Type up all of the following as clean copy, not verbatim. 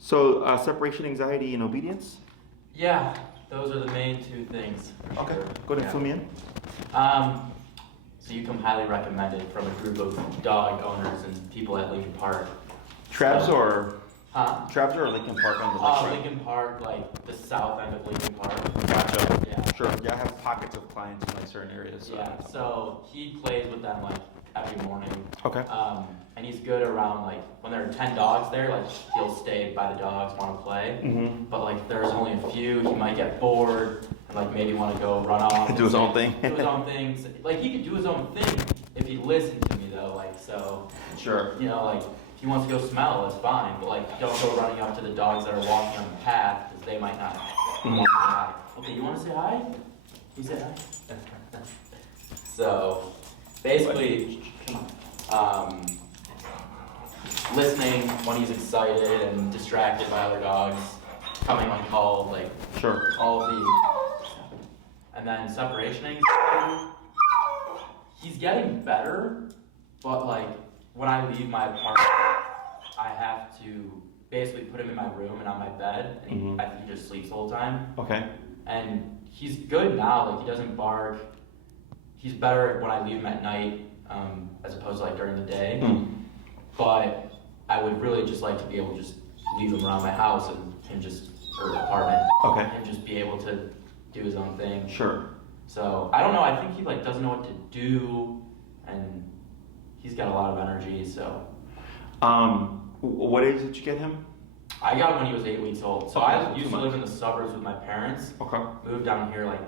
Separation anxiety and obedience? Yeah, those are the main two things. Okay, Sure. go ahead and fill me in. So you come highly recommended from a group of dog owners and people at Lincoln Park. Trabs So, or huh? Trabs or Lincoln Park on the left side? Lincoln Park, like the south end of Lincoln Park. Gotcha. Yeah. Sure. Yeah, I have pockets of clients in like certain areas. Yeah, so he plays with them like every morning. Okay. And he's good around like when there are 10 dogs there, like he'll stay by the dogs, want to play. Mm-hmm. But like there's only a few, he might get bored and like maybe want to go run off. Do his own thing. Do his own things. Like he could do his own thing if he listened to me though, like so. Sure. You know, like if he wants to go smell, that's fine. But like don't go running up to the dogs that are walking on the path because they might not. Mm-hmm. Okay, you want to say hi? You say hi. So basically, listening when he's excited and distracted by other dogs, coming on call, like Sure. all of the, and then separation anxiety. He's getting better, but like when I leave my apartment, I have to basically put him in my room and on my bed, and I think he just sleeps the whole time. Okay. And he's good now, like he doesn't bark. He's better when I leave him at night, as opposed to like during the day. But I would really just like to be able to just leave him around my house and just, or apartment. Okay. And just be able to do his own thing. Sure. So I don't know, I think he like doesn't know what to do, and he's got a lot of energy, so. What age did you get him? I got him when he was 8 weeks old. So Okay, I used to live in the suburbs with my parents. Okay. Moved down here like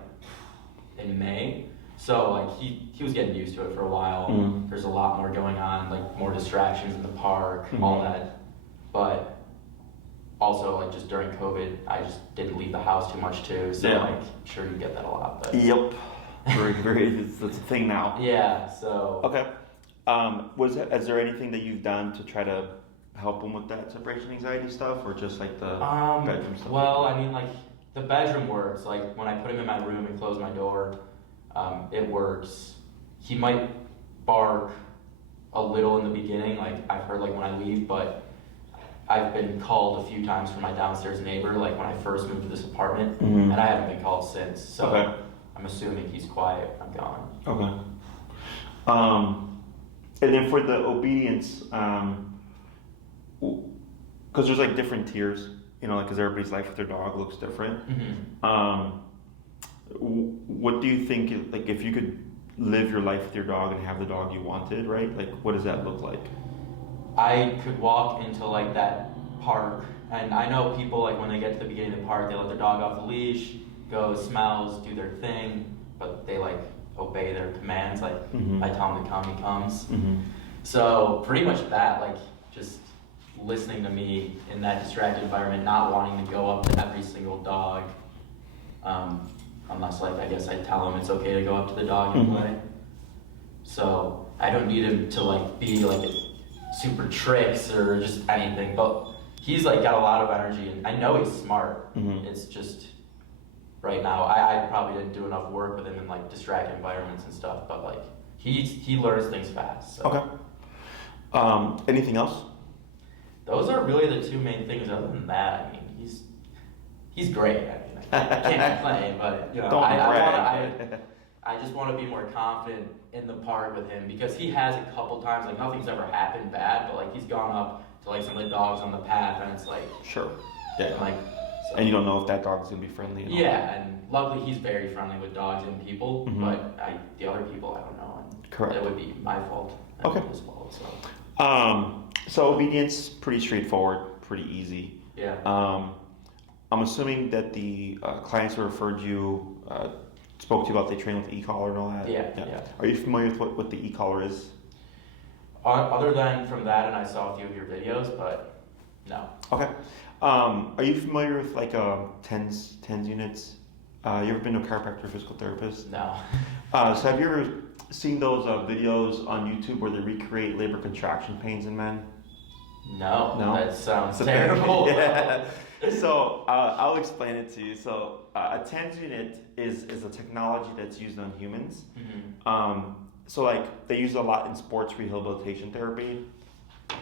in May. So like he was getting used to it for a while. There's a lot more going on, like more distractions in the park, all that. But also like just during COVID, I just didn't leave the house too much too. So like I'm sure you get that a lot. But. Yep. That's a thing now. Yeah. So. Okay. Is there anything that you've done to try to help him with that separation anxiety stuff, or just like the bedroom stuff? Well, I mean, like the bedroom works. Like when I put him in my room and close my door, it works. He might bark a little in the beginning, like I've heard like when I leave, but I've been called a few times from my downstairs neighbor, like when I first moved to this apartment, and I haven't been called since. So I'm assuming he's quiet. I'm gone. Okay. And then for the obedience, because there's like different tiers, you know, like because everybody's life with their dog looks different. What do you think, like if you could live your life with your dog and have the dog you wanted, right? Like what does that look like? I could walk into like that park, and I know people like when they get to the beginning of the park, they let their dog off the leash, go, smells, do their thing, but they like obey their commands, like I tell him to come, he comes. So pretty much that, like just listening to me in that distracted environment, not wanting to go up to every single dog, unless like I guess I tell him it's okay to go up to the dog and play. So I don't need him to like be like super tricks or just anything, but he's like got a lot of energy, and I know he's smart. It's just right now I probably didn't do enough work with him in like distracted environments and stuff, but like he learns things fast. So. Okay. Anything else? Those are really the two main things. Other than that, I mean, he's great. I mean, I can't complain, but you know, I just want to be more confident in the park with him, because he has a couple times, like nothing's ever happened bad, but like he's gone up to like some of the dogs on the path, and it's like like. So, and you don't know if that dog's gonna be friendly. And luckily he's very friendly with dogs and people, but the other people I don't know, and correct. It would be my fault as well. So obedience, pretty straightforward, pretty easy. Yeah. I'm assuming that the clients who referred you spoke to you about they train with the e-collar and all that? Yeah. Are you familiar with what the e-collar is? Other than from that, and I saw a few of your videos, but no. Okay. Are you familiar with like TENS units? You ever been to a chiropractor or physical therapist? No. So have you ever seen those videos on YouTube where they recreate labor contraction pains in men? No. That sounds terrible. Yeah. So I'll explain it to you. So a TENS unit is a technology that's used on humans. So like they use it a lot in sports rehabilitation therapy.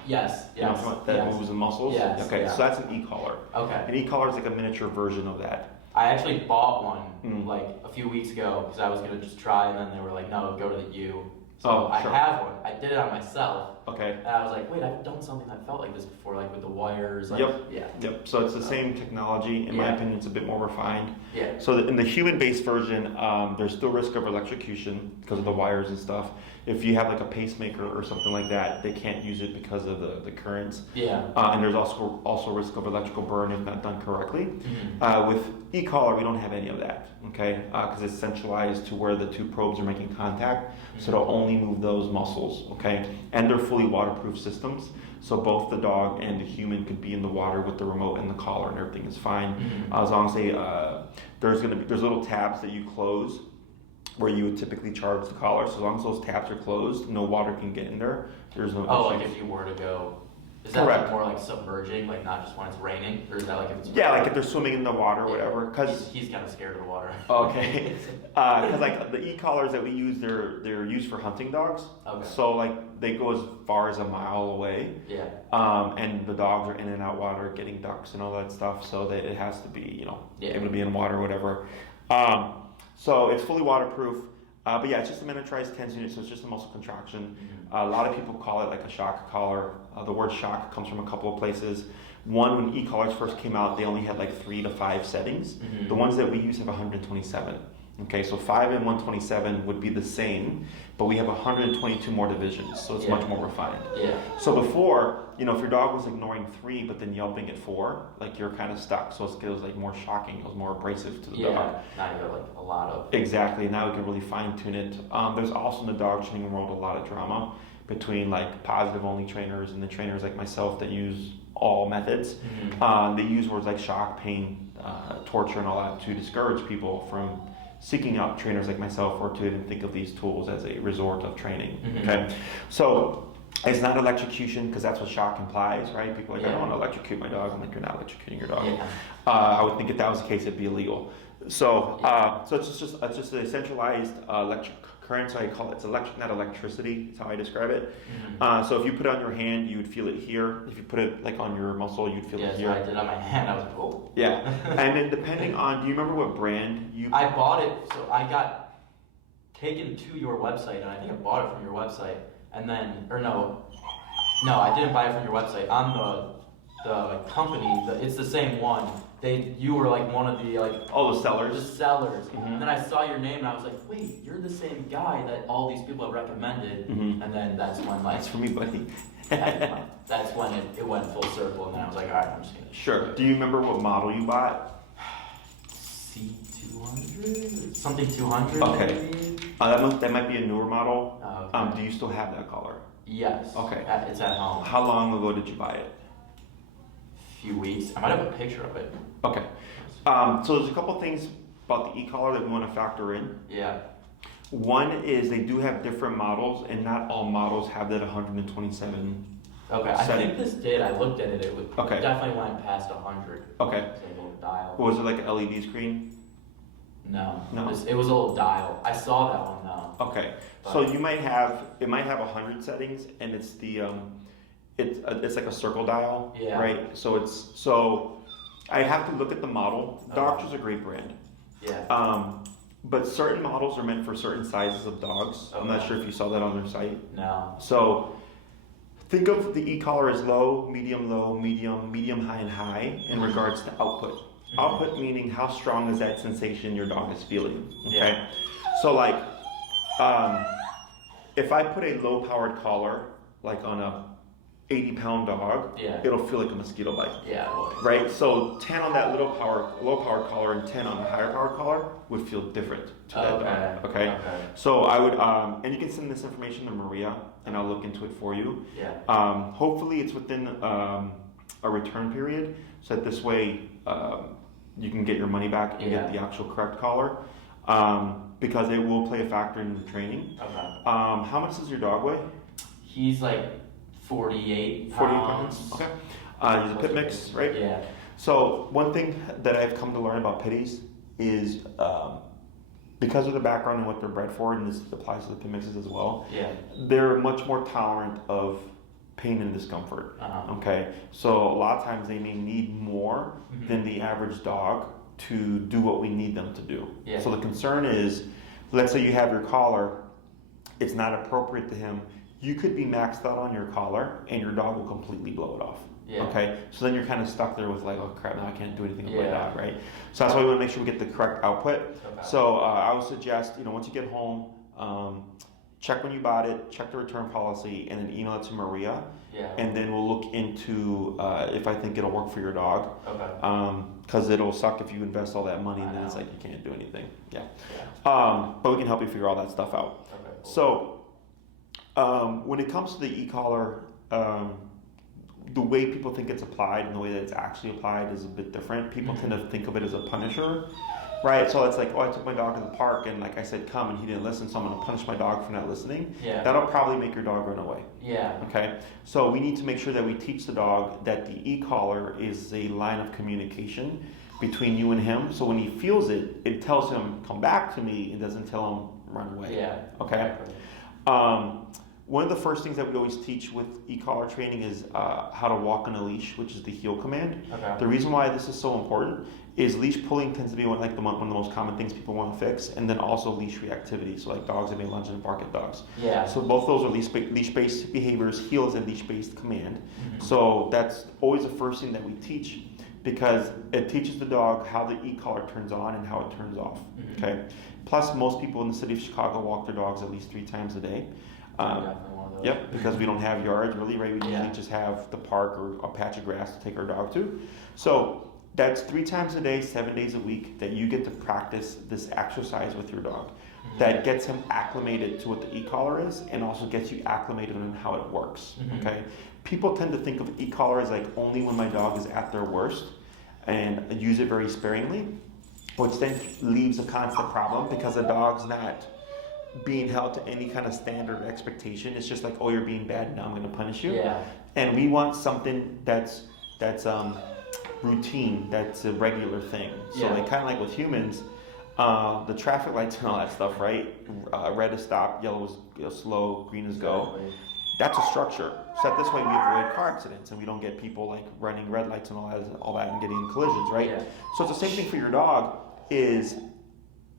Yes. You know, that moves the muscles? Yes. Okay, yeah. so that's an e-collar. Okay. An e-collar is like a miniature version of that. I actually bought one like a few weeks ago because I was gonna just try, and then they were like, "No, go to the U." So I have one. I did it on myself. Okay. And I was like, wait, I've done something that felt like this before, like with the wires. Like, Yep. So it's the same technology. In my opinion, it's a bit more refined. Yeah. So in the human-based version, there's still risk of electrocution because of the wires and stuff. If you have like a pacemaker or something like that, they can't use it because of the currents. Yeah. And there's also risk of electrical burn if not done correctly. With e-collar, we don't have any of that. Okay, because it's centralized to where the two probes are making contact, so it'll only move those muscles. Okay, and they're fully waterproof systems, so both the dog and the human could be in the water with the remote and the collar, and everything is fine. As long as there's little tabs that you close where you would typically charge the collar. So as long as those tabs are closed, no water can get in there. There's no. Oh, like if you were to go. Is that like more like submerging, like not just when it's raining, or is that like if it's like if they're swimming in the water or whatever? Because he's kind of scared of the water. Okay, because like the e-collars that we use, they're used for hunting dogs. Okay. So like they go as far as a mile away. Yeah. And the dogs are in and out water, getting ducks and all that stuff. So that it has to be able to be in water or whatever. So it's fully waterproof. But yeah, it's just a miniaturized TENS unit, so it's just a muscle contraction. A lot of people call it like a shock collar. The word shock comes from a couple of places. One, when e-collars first came out, they only had like 3 to 5 settings. The ones that we use have 127. Okay, so 5 and 127 would be the same, but we have 122 more divisions, so it's much more refined. Yeah. So before, if your dog was ignoring 3 but then yelping at 4, like you're kind of stuck. So it was like more shocking. It was more abrasive to the dog. Now you got like a lot of. Exactly. Now we can really fine tune it. There's also in the dog training world a lot of drama between like positive only trainers and the trainers like myself that use all methods. They use words like shock, pain, torture, and all that to discourage people from seeking out trainers like myself, or to even think of these tools as a resort of training. Okay, so it's not electrocution, because that's what shock implies, right? People are like, I don't want to electrocute my dog. I'm like, you're not electrocuting your dog. I would think if that was the case, it'd be illegal. So so it's just a centralized electric current. So I call it, it's electric, not electricity. That's how I describe it. So if you put it on your hand, you would feel it here. If you put it like on your muscle, you'd feel it here. Yeah, so I did on my hand. I was like, oh. Yeah, and then depending on, do you remember what brand you? I bought it. So I got taken to your website, and I think I bought it from your website. And then, or no, I didn't buy it from your website. On the company, it's the same one. You were like one of the the sellers. The sellers. And then I saw your name and I was like, wait, you're the same guy that all these people have recommended. And then that's when that's for me, buddy. that's when it went full circle, and then I was like, all right, I'm just gonna. Sure. Do you remember what model you bought? C200, something 200. Okay. That might be a newer model. Oh, okay. Do you still have that collar? Yes. Okay. It's at home. How long ago did you buy it? Few weeks. I might have a picture of it. Okay. So there's a couple things about the e-collar that we want to factor in. Yeah. One is they do have different models, and not all models have that 127. Okay, I think this did. I looked at it. It definitely went past 100. Okay. It was a little dial. Was it like an LED screen? No. It was a little dial. I saw that one though. Okay. So it might have 100 settings, and it's the it's like a circle dial, right? So I have to look at the model. Doctor's a great brand. Yeah. But certain models are meant for certain sizes of dogs. I'm not sure if you saw that on their site. No. So think of the e-collar as low, medium, high, and high in regards to output. Output meaning how strong is that sensation your dog is feeling. Okay. Yeah. So like, if I put a low-powered collar like on a 80-pound dog, it'll feel like a mosquito bite. Yeah. Right? So 10 on that low powered collar and 10 on the higher powered collar would feel different to that dog. Okay? So I would, and you can send this information to Maria, and I'll look into it for you. Yeah. Hopefully it's within a return period, so that this way you can get your money back and get the actual correct collar, because it will play a factor in the training. Okay. How much does your dog weigh? He's like 48 pounds. Okay. He's a pit mix, right? Yeah. So one thing that I've come to learn about pitties is because of the background and what they're bred for, and this applies to the pit mixes as well, they're much more tolerant of pain and discomfort. Okay, so a lot of times they may need more than the average dog to do what we need them to do. So the concern is, let's say you have your collar, it's not appropriate to him. You could be maxed out on your collar and your dog will completely blow it off. Okay, so then you're kind of stuck there with like, oh crap, now I can't do anything with my dog, right? So that's why we want to make sure we get the correct output. So I would suggest, once you get home, check when you bought it, check the return policy, and then email it to Maria. And then we'll look into if I think it'll work for your dog. Because it'll suck if you invest all that money and then it's like you can't do anything. But we can help you figure all that stuff out. So when it comes to the e-collar, the way people think it's applied and the way that it's actually applied is a bit different. People tend to think of it as a punisher, right? So it's like, oh, I took my dog to the park and like I said, come, and he didn't listen, so I'm going to punish my dog for not listening. That'll probably make your dog run away. Okay? So we need to make sure that we teach the dog that the e-collar is a line of communication between you and him. So when he feels it, it tells him, come back to me. It doesn't tell him, run away. Okay? One of the first things that we always teach with e-collar training is how to walk on a leash, which is the heel command. The reason why this is so important is leash pulling tends to be one of the most common things people want to fix, and then also leash reactivity. So like dogs that may lunge and bark at dogs. So both those are leash-based behaviors. Heel is a leash-based command. So that's always the first thing that we teach, because it teaches the dog how the e-collar turns on and how it turns off. Okay. Plus, most people in the city of Chicago walk their dogs at least 3 times a day. Because we don't have yards really, right? We usually just have the park or a patch of grass to take our dog to. So that's 3 times a day, 7 days a week that you get to practice this exercise with your dog. That gets him acclimated to what the e-collar is and also gets you acclimated on how it works. Okay. People tend to think of e-collar as like only when my dog is at their worst and use it very sparingly, which then leaves a constant problem because the dog's not being held to any kind of standard expectation. It's just like, oh, you're being bad, now I'm going to punish you. And we want something that's routine, that's a regular thing. So like kind of like with humans, the traffic lights and all that stuff, right? Red is stop, yellow is slow, green is go. That's a structure. So that this way we avoid car accidents and we don't get people like running red lights and all that and getting in collisions, right? So it's the same thing for your dog. Is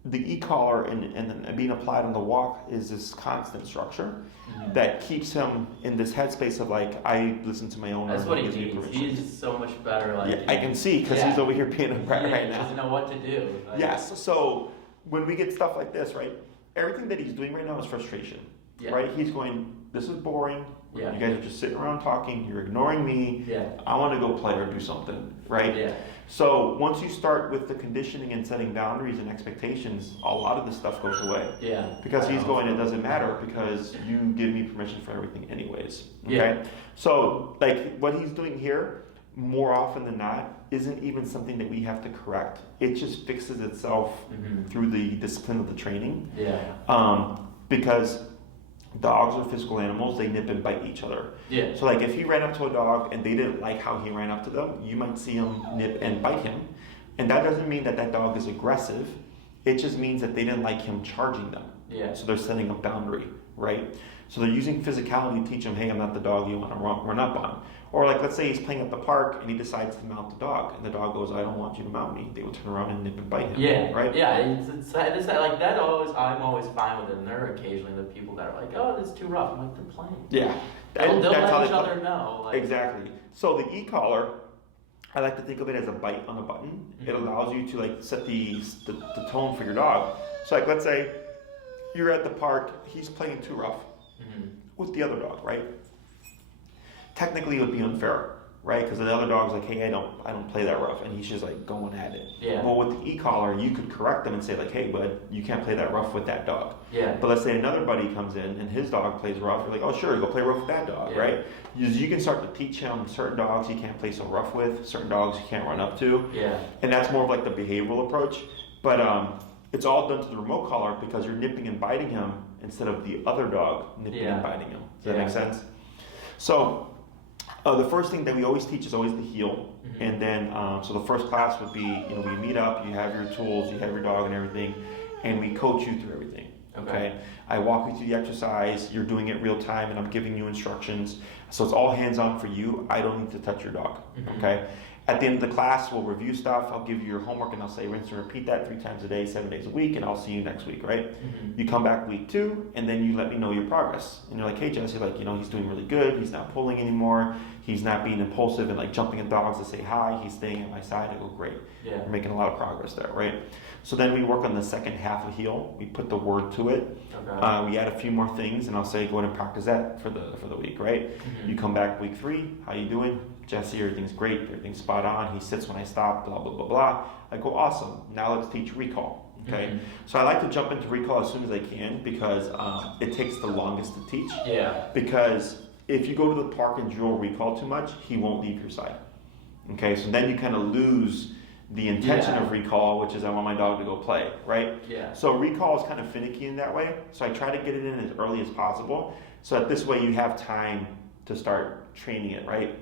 the e-collar and being applied on the walk is this constant structure that keeps him in this headspace of like, I listen to my own. That's what he needs. He's so much better. Like, I can see because he's over here being a brat right now. He doesn't know what to do. Like, So when we get stuff like this, right, everything that he's doing right now is frustration, right? He's going, this is boring. You guys are just sitting around talking. You're ignoring me. I want to go play or do something, right? So once you start with the conditioning and setting boundaries and expectations, a lot of this stuff goes away. Because he's going, it doesn't matter because you give me permission for everything anyways. Okay? So like what he's doing here, more often than not, isn't even something that we have to correct. It just fixes itself through the discipline of the training. Because dogs are physical animals, they nip and bite each other. So like if he ran up to a dog and they didn't like how he ran up to them, you might see him nip and bite him. And that doesn't mean that dog is aggressive. It just means that they didn't like him charging them. So they're setting a boundary, right? So they're using physicality to teach him, hey, I'm not the dog you want to run up on. Or like, let's say he's playing at the park and he decides to mount the dog, and the dog goes, I don't want you to mount me. They will turn around and nip and bite him. Right? It's like that. I'm always fine with it. And there are occasionally the people that are like, oh, this is too rough. I'm like, they're playing. They'll let each other know. Like, exactly. So the e-collar, I like to think of it as a bite on a button. It allows you to like set the tone for your dog. So like, let's say you're at the park, he's playing too rough with the other dog, right? Technically, it would be unfair, right? Because the other dog's like, hey, I don't play that rough, and he's just like going at it. Well, with the e-collar, you could correct them and say like, hey, bud, you can't play that rough with that dog. But let's say another buddy comes in and his dog plays rough. You're like, oh, sure, go play rough with that dog, right? You can start to teach him certain dogs he can't play so rough with, certain dogs he can't run up to. And that's more of like the behavioral approach. But it's all done to the remote collar because you're nipping and biting him instead of the other dog nipping and biting him. Does that make sense? So the first thing that we always teach is always the heel. And then, so the first class would be, we meet up, you have your tools, you have your dog and everything, and we coach you through everything. Okay. I walk you through the exercise, you're doing it real time, and I'm giving you instructions. So it's all hands-on for you. I don't need to touch your dog. Okay. At the end of the class, we'll review stuff. I'll give you your homework, and I'll say rinse and repeat that 3 times a day, 7 days a week, and I'll see you next week, right? You come back week 2, and then you let me know your progress. And you're like, hey, Jesse, like, you know, he's doing really good. He's not pulling anymore. He's not being impulsive and like jumping at dogs to say hi. He's staying at my side. I go, great. Yeah. We're making a lot of progress there, right? So then we work on the second half of heel. We put the word to it. Okay. We add a few more things, and I'll say, go ahead and practice that for the week, right? You come back week 3. How you doing? Jesse, everything's great, everything's spot on, he sits when I stop, blah, blah, blah, blah. I go, awesome, now let's teach recall, okay? So I like to jump into recall as soon as I can because it takes the longest to teach. Yeah. Because if you go to the park and drill recall too much, he won't leave your side, okay? So then you kind of lose the intention of recall, which is I want my dog to go play, right? Yeah. So recall is kind of finicky in that way, so I try to get it in as early as possible, so that this way you have time to start training it, right?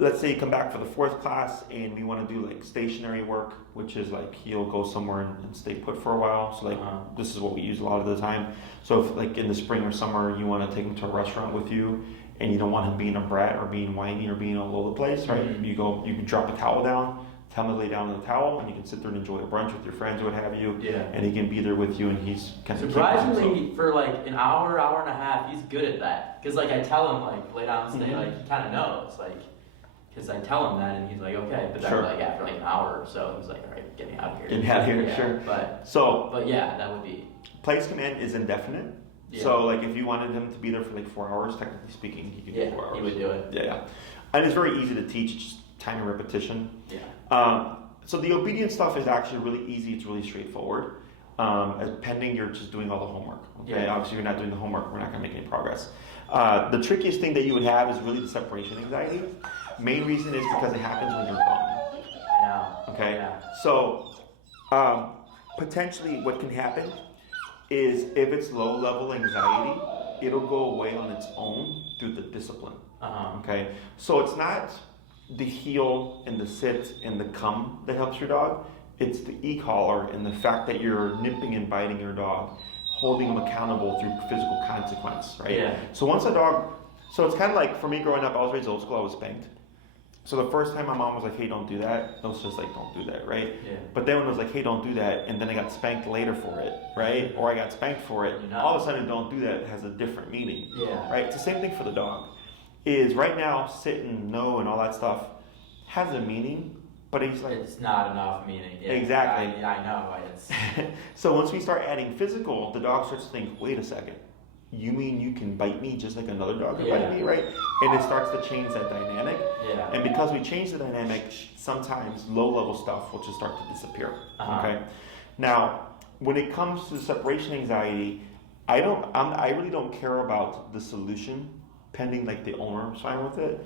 Let's say you come back for the 4th class and we want to do like stationary work, which is like he'll go somewhere and stay put for a while. So like this is what we use a lot of the time. So if like in the spring or summer you want to take him to a restaurant with you and you don't want him being a brat or being whiny or being all over the place, right? You can drop a towel down, tell him to lay down on the towel, and you can sit there and enjoy a brunch with your friends or what have you. Yeah. And he can be there with you, and he's kind of surprisingly for like an hour and a half, he's good at that. Because like I tell him like lay down and stay, like he kind of knows, like because I tell him that, and he's like okay, but then like after like an hour or so, he's like all right, get me out of here. Get me out of here, sure. But yeah, that would be. Place command is indefinite. Yeah. So like if you wanted him to be there for like 4 hours, technically speaking, he could do 4 hours. He would do it. Yeah. And it's very easy to teach, just time and repetition. Yeah. So the obedience stuff is actually really easy. It's really straightforward. Pending you're just doing all the homework. Okay. Yeah. Obviously, if you're not doing the homework, we're not going to make any progress. The trickiest thing that you would have is really the separation anxiety. Main reason is because it happens when you're gone. I know. Okay. Yeah. So potentially, what can happen is if it's low-level anxiety, it'll go away on its own through the discipline. Okay. So it's not the heel and the sit and the come that helps your dog. It's the e-collar and the fact that you're nipping and biting your dog, holding them accountable through physical consequence, right? Yeah. So once a dog, so it's kind of like for me growing up, I was raised old school, I was spanked. So the first time my mom was like, hey, don't do that, it was just like, don't do that, right? Yeah. But then when it was like, hey, don't do that, and then I got spanked later for it, right? Or I got spanked for it, all of a sudden don't do that has a different meaning, right? It's the same thing for the dog. Is right now, sit and no and all that stuff has a meaning, but he's like... It's not enough meaning. Yeah, exactly. I know. It's... So once we start adding physical, the dog starts to think, wait a second, you mean you can bite me just like another dog can bite me, right? And it starts to change that dynamic. Yeah. And because we change the dynamic, sometimes low-level stuff will just start to disappear, okay? Now, when it comes to separation anxiety, I really don't care about the solution pending like the owner's fine with it.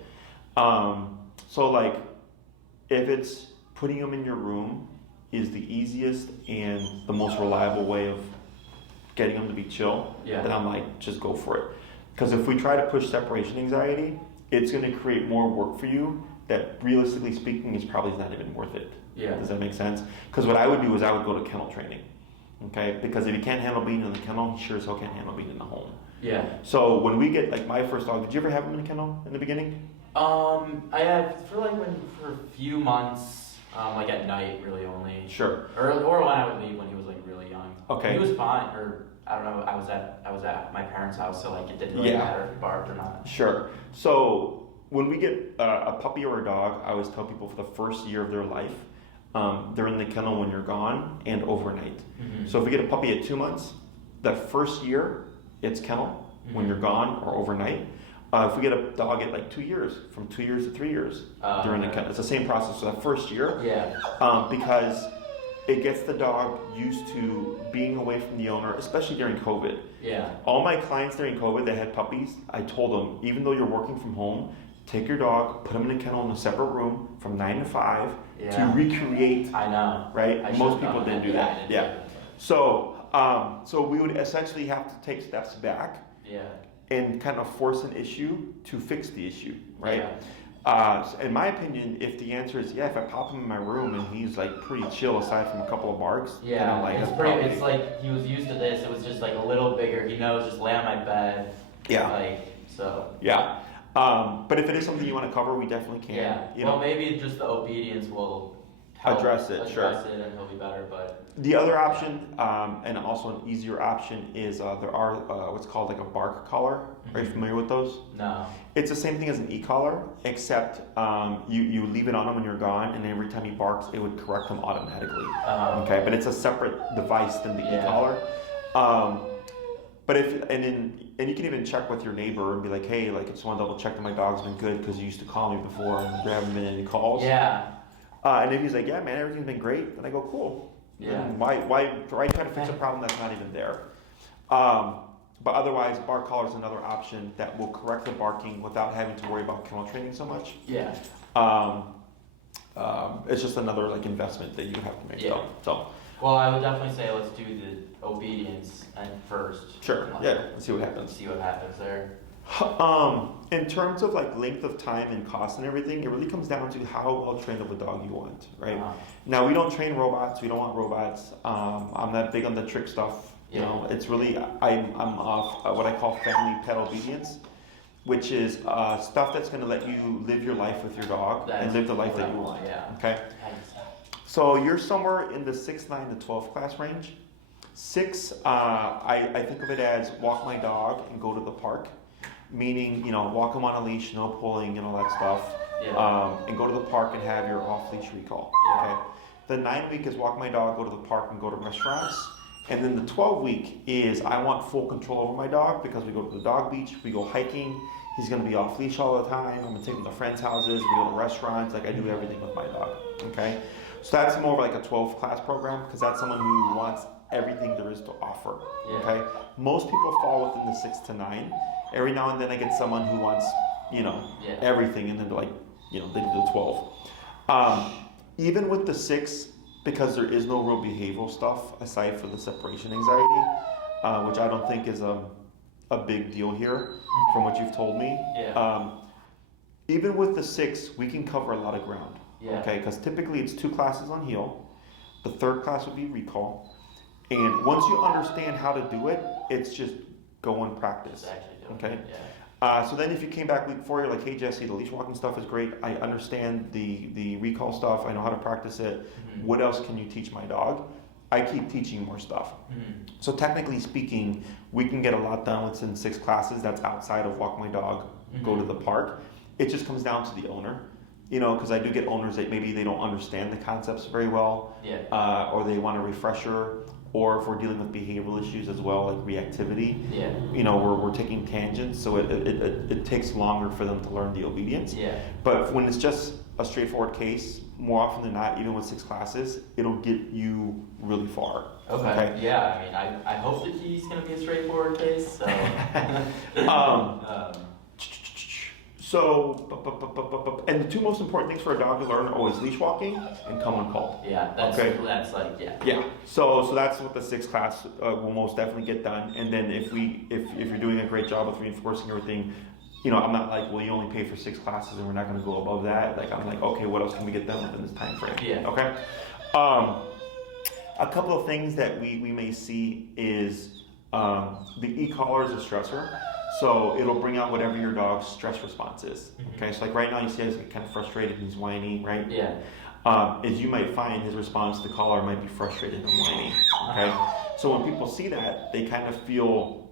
So like if it's putting them in your room is the easiest and the most reliable way of getting them to be chill, then I'm like, just go for it. Because if we try to push separation anxiety, it's going to create more work for you that realistically speaking is probably not even worth it. Yeah. Does that make sense? Because what I would do is I would go to kennel training. Okay? Because if you can't handle being in the kennel, he sure as hell can't handle being in the home. Yeah. So when we get like my first dog, did you ever have him in a kennel in the beginning? I had for a few months, like at night really only. Sure. Or when I would leave when he was like really young. Okay. He was fine, or I don't know. I was at my parents' house, so like it didn't really matter if he barked or not. Sure. So when we get a puppy or a dog, I always tell people for the first year of their life, they're in the kennel when you're gone and overnight. So if we get a puppy at 2 months, that first year it's kennel when you're gone or overnight. If we get a dog at like 2 years, from 2 years to 3 years during the kennel, it's the same process. So that first year, because it gets the dog used to being away from the owner, especially during COVID. Yeah. All my clients during COVID that had puppies, I told them, even though you're working from home, take your dog, put him in a kennel in a separate room from 9 to 5 to recreate. I know. Right? Most people didn't do that. Yeah. So we would essentially have to take steps back and kind of force an issue to fix the issue, right? In my opinion, if the answer is yeah, if I pop him in my room and he's like pretty chill aside from a couple of barks, then I'm like, it's like he was used to this. It was just like a little bigger. He knows just lay on my bed. Yeah. Like so. Yeah. But if it is something you want to cover, we definitely can. Yeah. Maybe just the obedience will address it, and he'll be better. But the other option, and also an easier option, is there are what's called like a bark collar. Mm-hmm. Are you familiar with those? No. It's the same thing as an e-collar, except you leave it on him when you're gone, and every time he barks, it would correct him automatically. Okay, but it's a separate device than the e-collar. But and you can even check with your neighbor and be like, hey, like I just want to double check that my dog's been good because you used to call me before and there haven't been any calls. Yeah. And if he's like, yeah, man, everything's been great, then I go, cool. Yeah. Why try to fix a problem that's not even there? But otherwise, bark collar is another option that will correct the barking without having to worry about kennel training so much. Yeah. It's just another like investment that you have to make. Yeah. So. Well, I would definitely say let's do the obedience first. Sure. Yeah. Let's see what happens. See what happens there. In terms of like length of time and cost and everything, it really comes down to how well trained of a dog you want, right? Now we don't train robots. We don't want robots. I'm not big on the trick stuff. You know, it's really I'm off what I call family pet obedience, which is stuff that's going to let you live your life with your dog and live the life that you want. Yeah. Okay. So you're somewhere in the 6, 9 to 12 class range. 6, I think of it as walk my dog and go to the park. Meaning, walk them on a leash, no pulling and all that stuff, and go to the park and have your off-leash recall. Okay. The 9 week is walk my dog, go to the park, and go to restaurants. And then the 12 week is I want full control over my dog because we go to the dog beach, we go hiking. He's going to be off leash all the time. I'm going to take him to friends' houses. We go to restaurants. Like I do everything with my dog. Okay. So that's more of like a 12 class program because that's someone who wants everything there is to offer. Okay. Most people fall within the 6 to 9. Every now and then I get someone who wants, everything, and then they do the 12. Even with the 6, because there is no real behavioral stuff aside for the separation anxiety, which I don't think is a big deal here from what you've told me. Even with the 6, we can cover a lot of ground. Okay, because typically it's 2 classes on heel. The 3rd class would be recall. And once you understand how to do it, it's just go and practice. Okay. So then if you came back week 4, you're like, hey Jesse, the leash walking stuff is great. I understand the recall stuff. I know how to practice it. Mm-hmm. What else can you teach my dog? I keep teaching more stuff. Mm-hmm. So technically speaking, we can get a lot done within 6 classes. That's outside of walk my dog, go to the park. It just comes down to the owner. Because I do get owners that maybe they don't understand the concepts very well, or they want a refresher. Or if we're dealing with behavioral issues as well, like reactivity, we're taking tangents, so it takes longer for them to learn the obedience. But when it's just a straightforward case, more often than not, even with 6 classes, it'll get you really far. Okay. Yeah, I mean, I hope that he's going to be a straightforward case. So, and the 2 most important things for a dog to learn are always leash walking and come when called. That's like. Yeah. So that's what the 6th class will most definitely get done. And then if you're doing a great job with reinforcing everything, I'm not like, well, you only pay for 6 classes and we're not going to go above that. Like I'm like, okay, what else can we get done within this time frame? Yeah. Okay. A couple of things that we may see is the e-collar is a stressor. So it'll bring out whatever your dog's stress response is. Okay, so like right now you see he's kind of frustrated and he's whiny, right? Yeah. As you might find, his response to the collar might be frustrated and whiny. Okay, so when people see that, they kind of feel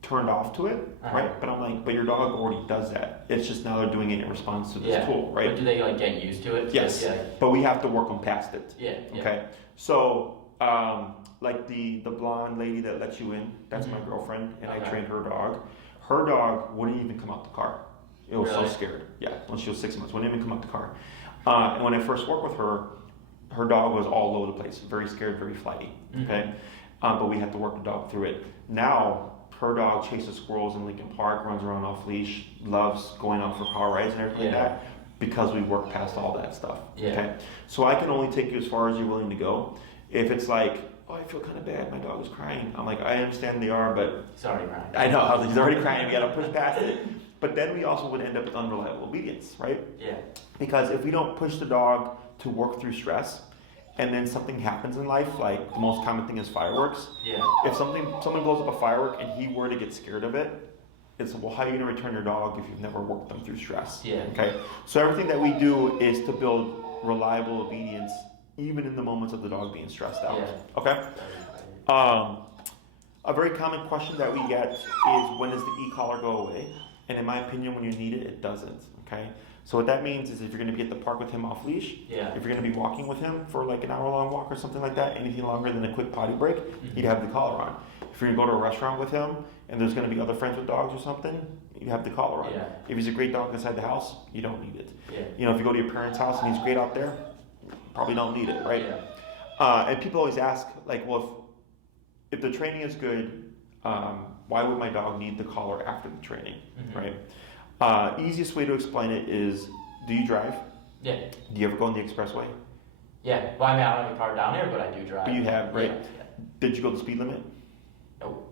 turned off to it, right? But I'm like, but your dog already does that. It's just now they're doing it in response to this tool, right? But do they like get used to it? Yes. But we have to work them past it. Okay. So like the blonde lady that lets you in, that's my girlfriend, and I trained her dog. Her dog wouldn't even come out the car. It was so scared. Yeah, when she was 6 months, wouldn't even come out the car. And when I first worked with her, her dog was all over the place, very scared, very flighty. Okay, but we had to work the dog through it. Now her dog chases squirrels in Lincoln Park, runs around off leash, loves going out for car rides and everything like that, because we worked past all that stuff. Okay, so I can only take you as far as you're willing to go. If it's like, oh, I feel kind of bad, my dog is crying. I'm like, I understand they are, but... He's already crying. I know, he's already crying, we gotta push past it. But then we also would end up with unreliable obedience, right? Yeah. Because if we don't push the dog to work through stress, and then something happens in life, like the most common thing is fireworks. Yeah. If someone blows up a firework and he were to get scared of it, it's, well, how are you going to return your dog if you've never worked them through stress? Yeah. Okay. So everything that we do is to build reliable obedience, even in the moments of the dog being stressed out. Yeah. Okay. A very common question that we get is, when does the e-collar go away? And in my opinion, when you need it, it doesn't. Okay. So what that means is, if you're going to be at the park with him off leash, yeah. if you're going to be walking with him for like an hour-long walk or something like that, anything longer than a quick potty break, you'd have the collar on. If you're going to go to a restaurant with him and there's going to be other friends with dogs or something, you have the collar on. Yeah. If he's a great dog inside the house, you don't need it. Yeah. You know, if you go to your parents' house and he's great out there, probably don't need it, right? Yeah. And people always ask, like, well, if the training is good, why would my dog need the collar after the training, right? Easiest way to explain it is, do you drive? Yeah. Do you ever go on the expressway? Yeah. Well, I mean, I don't have a car down here, but I do drive. But you have, right? Yeah. Did you go the speed limit? Nope.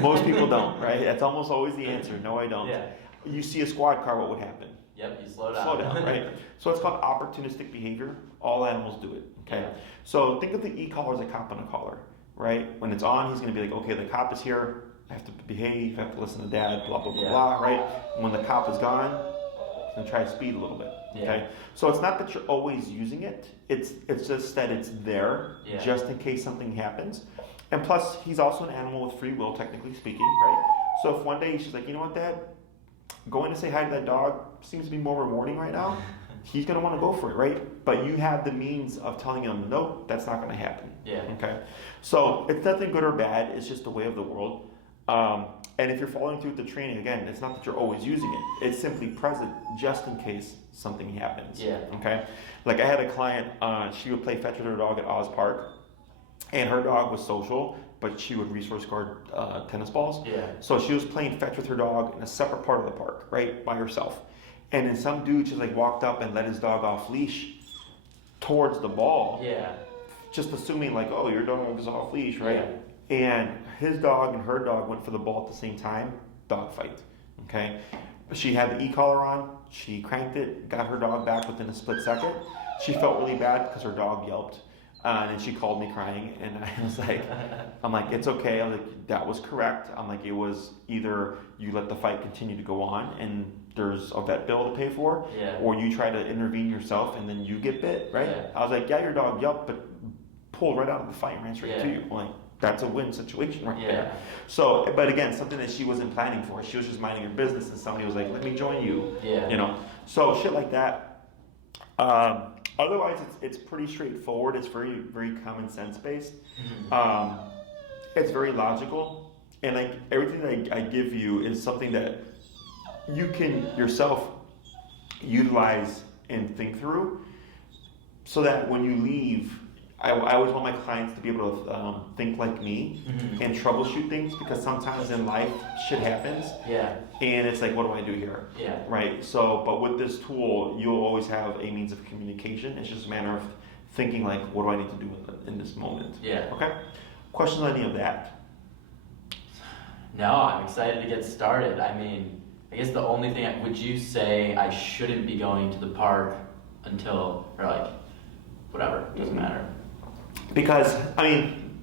Most people don't, right? That's almost always the answer. No, I don't. Yeah. You see a squad car, what would happen? Yep, you slow down. Slow down, right? So it's called opportunistic behavior. All animals do it, okay? Yeah. So think of the e-collar as a cop on a collar, right? When it's on, he's going to be like, okay, the cop is here. I have to behave. I have to listen to dad, blah, blah, blah, blah, right? When the cop is gone, he's going to try to speed a little bit, okay? So it's not that you're always using it. It's just that it's there just in case something happens. And plus, he's also an animal with free will, technically speaking, right? So if one day she's like, you know what, Dad? Going to say hi to that dog seems to be more rewarding right now. He's going to want to go for it, right? But you have the means of telling him, no, that's not going to happen. Yeah. Okay? So it's nothing good or bad. It's just the way of the world. And if you're following through with the training, again, it's not that you're always using it. It's simply present just in case something happens. Yeah. Okay? Like I had a client, she would play fetch with her dog at Oz Park. And her dog was social, but she would resource guard tennis balls. Yeah. So she was playing fetch with her dog in a separate part of the park, right, by herself. And then some dude just like walked up and let his dog off leash towards the ball. Yeah. Just assuming like, oh, your dog is off leash, right? Yeah. And his dog and her dog went for the ball at the same time. Dog fight. Okay. She had the e-collar on. She cranked it, got her dog back within a split second. She felt really bad because her dog yelped. And then she called me crying, and I was like, I'm like, it's okay. I'm like, that was correct. I'm like, it was either you let the fight continue to go on, and there's a vet bill to pay for, or you try to intervene yourself, and then you get bit, right? Yeah. I was like, yeah, your dog yelped, but pulled right out of the fight and ran straight to you. I'm like, that's a win situation right there. So, but again, something that she wasn't planning for. She was just minding her business, and somebody was like, let me join you. You know, so shit like that. Otherwise, it's pretty straightforward. It's very, very common sense based. It's very logical, and like everything that I give you is something that you can yourself utilize and think through, so that when you leave, I always want my clients to be able to think like me and troubleshoot things, because sometimes in life shit happens. And it's like, what do I do here? Right? So, but with this tool, you'll always have a means of communication. It's just a matter of thinking like, what do I need to do in this moment? Okay? Questions on any of that? No, I'm excited to get started. I mean, I guess the only thing, would you say I shouldn't be going to the park until, or like, whatever, doesn't matter? Because, I mean,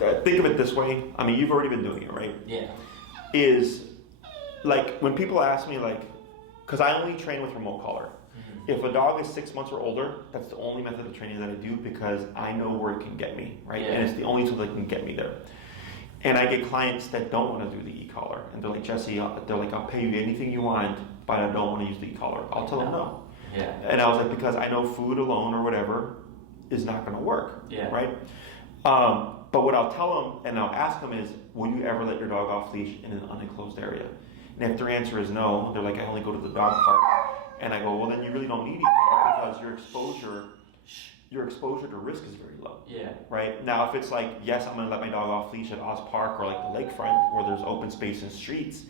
think of it this way. I mean, you've already been doing it, right? Is, like, when people ask me, like, because I only train with remote collar. If a dog is 6 months or older, that's the only method of training that I do, because I know where it can get me, right? And it's the only tool that can get me there. And I get clients that don't want to do the e-collar. And they're like, Jesse, they're like, I'll pay you anything you want, but I don't want to use the e-collar. I'll tell them no. And I was like, because I know food alone or whatever is not going to work, right? But what I'll tell them and I'll ask them is, will you ever let your dog off leash in an unenclosed area? And if their answer is no, they're like, I only go to the dog park. And I go, well, then you really don't need e-collar, because your exposure to risk is very low. Right? Now, if it's like, yes, I'm going to let my dog off leash at Oz Park or like the lakefront where there's open space and streets,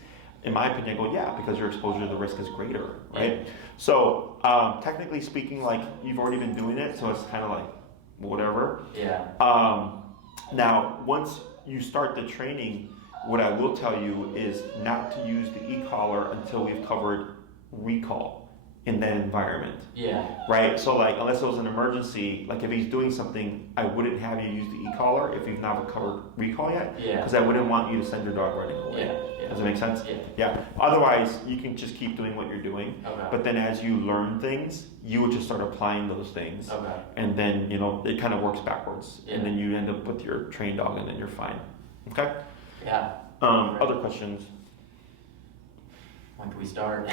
in my opinion, I go, yeah, because your exposure to the risk is greater, right? So, technically speaking, like, you've already been doing it, so it's kind of like, whatever. Now, once you start the training, what I will tell you is not to use the e-collar until we've covered recall in that environment. Yeah. Right? So like, unless it was an emergency, like if he's doing something, I wouldn't have you use the e-collar if you've not covered recall yet. Yeah. Because I wouldn't want you to send your dog running away. Yeah. Does that make sense? Yeah. Yeah. Otherwise, you can just keep doing what you're doing. Okay. But then as you learn things, you would just start applying those things. Okay. And then, you know, it kind of works backwards. Yeah. And then you end up with your trained dog and then you're fine. Okay? Yeah. Other questions? When can we start?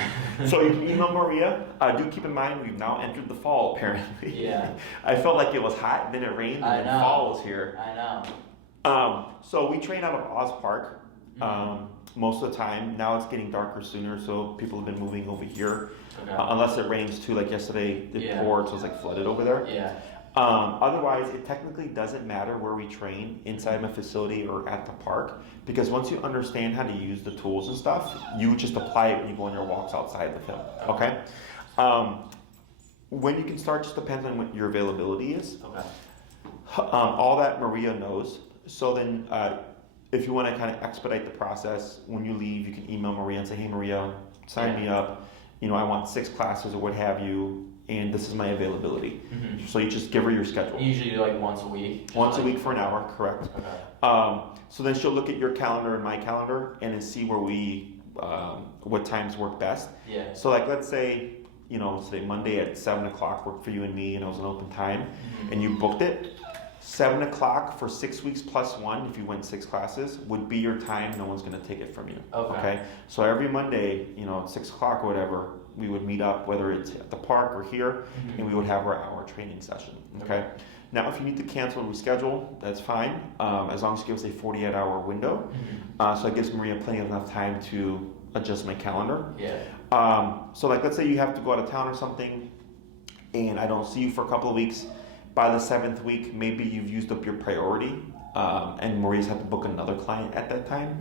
So you can email Maria. Do keep in mind we've now entered the fall apparently. Yeah. I felt like it was hot, then it rained, and then fall was here. I know. So we train out of Oz Park most of the time. Now it's getting darker sooner, so people have been moving over here. Okay. Unless it rains too, like yesterday it poured, so it's like flooded over there. Yeah. Otherwise, it technically doesn't matter where we train, inside my facility or at the park, because once you understand how to use the tools and stuff, you just apply it when you go on your walks outside with him. Okay? When you can start just depends on what your availability is. Okay. All that Maria knows. So then, if you want to kind of expedite the process, when you leave, you can email Maria and say, "Hey, Maria, sign me up. You know, I want 6 classes or what have you, and this is my availability." Mm-hmm. So you just give her your schedule. You usually do like once a week. Once a week for an hour, correct. Okay. So then she'll look at your calendar and my calendar and then see where what times work best. Yeah. So like, let's say, you know, say Monday at 7 o'clock worked for you and me and it was an open time and you booked it. 7 o'clock for 6 weeks plus 1, if you went 6 classes, would be your time. No one's going to take it from you. Okay. So every Monday, you know, at 6 o'clock or whatever, we would meet up, whether it's at the park or here, and we would have our hour training session. Okay. Now, if you need to cancel and reschedule, that's fine, as long as you give us a 48-hour window. So it gives Maria plenty of enough time to adjust my calendar. Yeah. So like, let's say you have to go out of town or something, and I don't see you for a couple of weeks. By the 7th week, maybe you've used up your priority, and Maria's had to book another client at that time.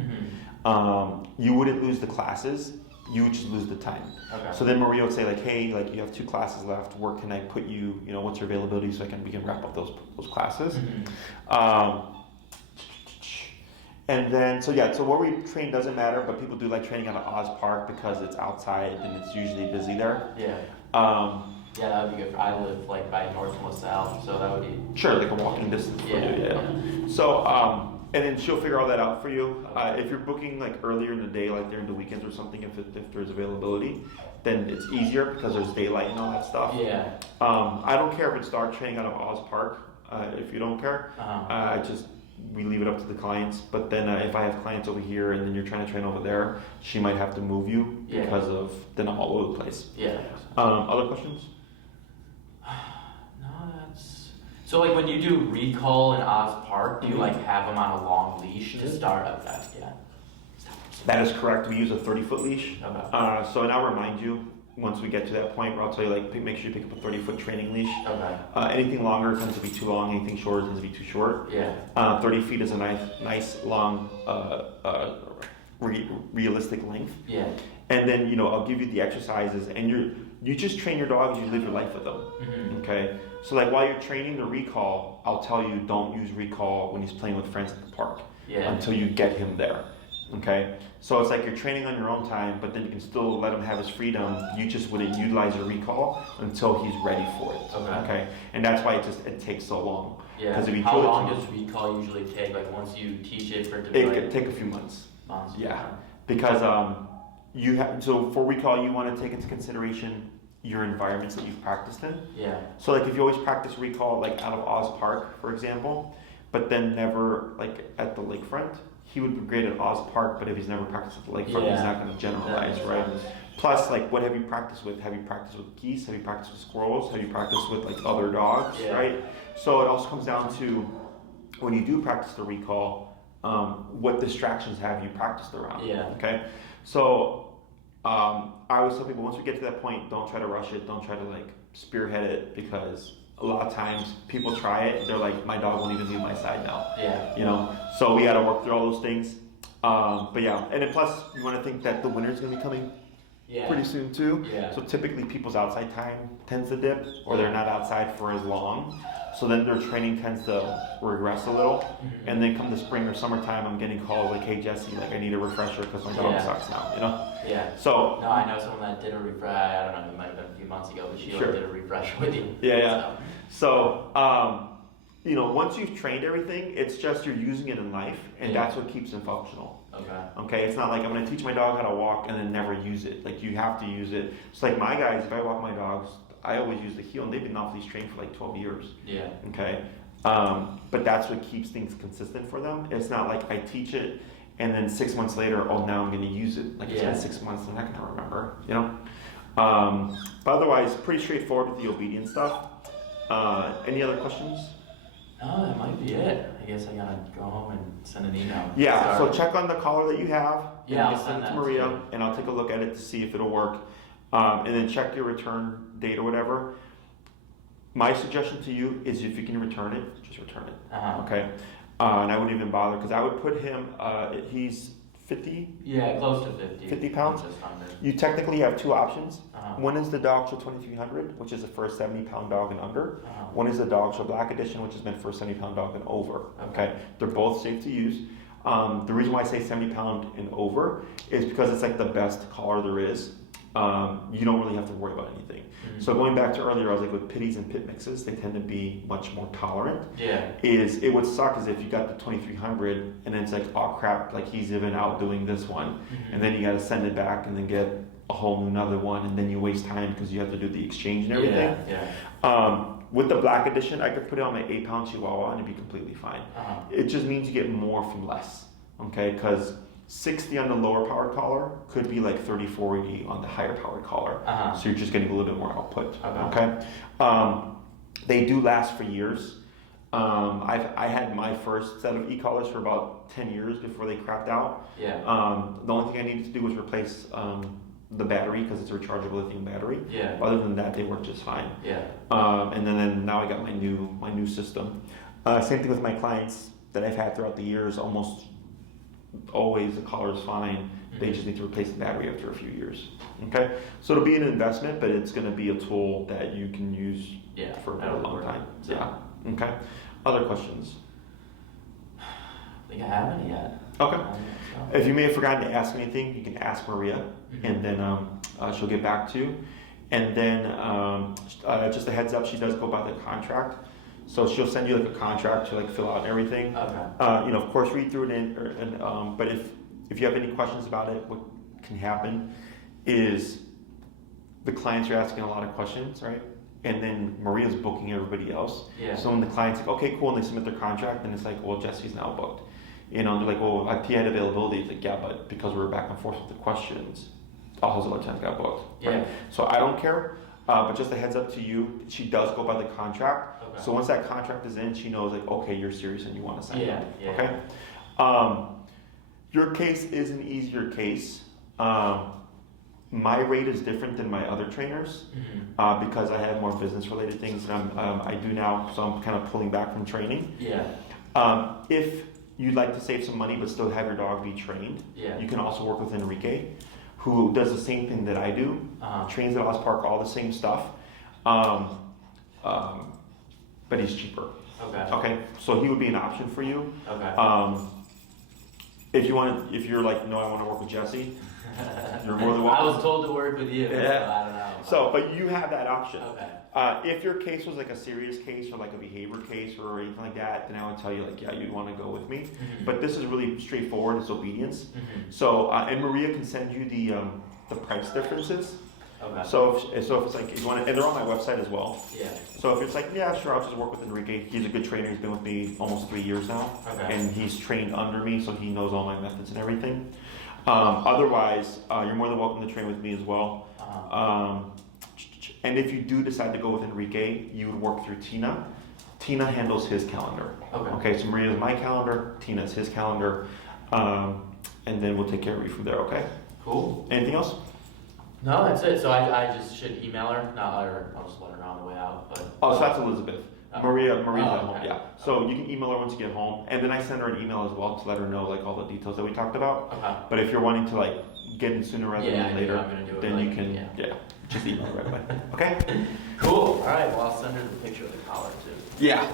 You wouldn't lose the classes, you would just lose the time. Okay. So then Maria would say like, "Hey, like you have 2 classes left. Where can I put you? You know, what's your availability so we can wrap up those classes." And then so where we train doesn't matter, but people do like training out of Oz Park because it's outside and it's usually busy there. Yeah. Yeah, that would be good. I live like by North and LaSalle, so that would be sure, like a walking distance for you. Yeah. So and then she'll figure all that out for you. If you're booking like earlier in the day, like during the weekends or something, if there's availability, then it's easier because there's daylight and all that stuff. Yeah. I don't care if it's dark training out of Oz Park. If you don't care, we leave it up to the clients. But then if I have clients over here and then you're trying to train over there, she might have to move you because of then all over the place. Yeah. Other questions? So like when you do recall in Oz Park, do you like have them on a long leash to start up that? Yeah. That is correct. We use a 30-foot leash. Okay. So and I'll remind you once we get to that point where I'll tell you like make sure you pick up a 30-foot training leash. Okay. Anything longer tends to be too long. Anything shorter tends to be too short. Yeah. 30 feet is a nice long realistic length. Yeah. And then you know I'll give you the exercises and you just train your dog as you live your life with them. Okay. So like while you're training the recall, I'll tell you don't use recall when he's playing with friends at the park until you get him there. Okay. So it's like you're training on your own time, but then you can still let him have his freedom. You just wouldn't utilize your recall until he's ready for it. Okay. And that's why it takes so long. Yeah. If you How long does recall usually take? Like once you teach it for it to be it could take a few months. Months. Yeah. Because you have so for recall you want to take into consideration your environments that you've practiced in. Yeah. So like if you always practice recall like out of Oz Park, for example, but then never like at the lakefront, he would be great at Oz Park, but if he's never practiced at the lakefront, he's not going to generalize, right? Plus, like, what have you practiced with? Have you practiced with geese? Have you practiced with squirrels? Have you practiced with like other dogs, right? So it also comes down to when you do practice the recall, what distractions have you practiced around? Yeah. Okay. So I always tell people once we get to that point, don't try to rush it. Don't try to like spearhead it because a lot of times people try it. They're like, my dog won't even leave my side now. Yeah. You know, so we got to work through all those things. But yeah, and then plus you want to think that the winter's going to be coming pretty soon too. Yeah. So typically people's outside time tends to dip or they're not outside for as long. So then their training tends to regress a little. And then come the spring or summertime, I'm getting calls like, hey Jesse, like I need a refresher because my dog sucks now, you know? Yeah. So. No, I know someone that did a refresh, I don't know, it might have been a few months ago, but she like, did a refresh with you. Yeah. So, you know, once you've trained everything, it's just you're using it in life, and that's what keeps them functional. Okay, it's not like I'm going to teach my dog how to walk and then never use it. Like, you have to use it. It's like my guys, if I walk my dogs, I always use the heel, and they've been off-leash trained for like 12 years. Yeah. Okay, but that's what keeps things consistent for them. It's not like I teach it, and then 6 months later, oh, now I'm going to use it. Like, it's been 6 months, I'm not going to remember, you know? But otherwise, pretty straightforward with the obedience stuff. Any other questions? No, that might be it. I guess I gotta go home and send an email. Yeah, so check on the collar that you have. Yeah, and send it to Maria, and I'll take a look at it to see if it'll work. And then check your return date or whatever. My suggestion to you is if you can return it, just return it. Okay? And I wouldn't even bother, because I would put him, he's 50? Yeah, close to 50. 50 pounds? You technically have two options. One is the Dog Show 2300, which is the first 70-pound dog and under. One is the Dog Show Black Edition, which is meant for a 70-pound dog and over. Okay? They're both safe to use. The reason why I say 70-pound and over is because it's like the best collar there is. You don't really have to worry about anything. So going back to earlier, I was like with pitties and pit mixes, they tend to be much more tolerant. It would suck is if you got the 2300 and then it's like, oh crap, like he's even outdoing this one, and then you got to send it back and then get a whole another one, and then you waste time because you have to do the exchange and everything. With the Black Edition, I could put it on my 8-pound Chihuahua and it'd be completely fine. It just means you get more from less, okay? Because 60 on the lower powered collar could be like 30, 40 on the higher powered collar. So you're just getting a little bit more output, okay? They do last for years. I had my first set of e-collars for about 10 years before they crapped out. The only thing I needed to do was replace the battery because it's a rechargeable lithium battery. Other than that, they work just fine. And then now I got my new system. Same thing with my clients that I've had throughout the years. Almost always the collar is fine. They just need to replace the battery after a few years. Okay, so it'll be an investment, but it's going to be a tool that you can use for a long time. Okay. Other questions? I think I haven't yet. Okay. If you may have forgotten to ask anything, you can ask Maria, and then she'll get back to you. And then just a heads up, she does go by the contract. So she'll send you like a contract to like fill out and everything. You know, of course, read through it. But if you have any questions about it, what can happen is the clients are asking a lot of questions, right? And then Maria's booking everybody else. So when the client's like, okay, cool, and they submit their contract, then it's like, well, Jesse's now booked. You know, and they're like, well, I had availability. It's like, yeah, but because we were back and forth with the questions, all those other times got booked. Right? So I don't care. But just a heads up to you, she does go by the contract. So once that contract is in, she knows like, okay, you're serious and you want to sign up. Okay. Your case is an easier case. My rate is different than my other trainers because I have more business-related things that I do now. So I'm kind of pulling back from training. If you'd like to save some money but still have your dog be trained, you can also work with Enrique, who does the same thing that I do, trains at Oz Park, all the same stuff, but he's cheaper. Okay, so he would be an option for you. If you're like, no, I want to work with Jesse, you're more than welcome. I was told to work with you, so I don't know. So, but you have that option. If your case was like a serious case or like a behavior case or anything like that, then I would tell you like, yeah, you'd want to go with me. But this is really straightforward. It's obedience. So, and Maria can send you the price differences. So if it's like, you want to, and they're on my website as well. So if it's like, yeah, sure, I'll just work with Enrique. He's a good trainer. He's been with me almost 3 years now. And he's trained under me, so he knows all my methods and everything. Otherwise, you're more than welcome to train with me as well. And if you do decide to go with Enrique, you would work through Tina. Tina handles his calendar. Okay, so Maria's my calendar, Tina's his calendar, and then we'll take care of you from there, okay? Cool. Anything else? No, that's it. So I just should email her? No, I'll just let her know on the way out. But so that's Elizabeth. Maria's at home, yeah. So you can email her once you get home, and then I send her an email as well to let her know like all the details that we talked about. But if you're wanting to like get in sooner rather than later, I'm gonna do it then like, you can just email the right way. Okay. Cool. All right. Well, I'll send her the picture of the collar too. Yeah.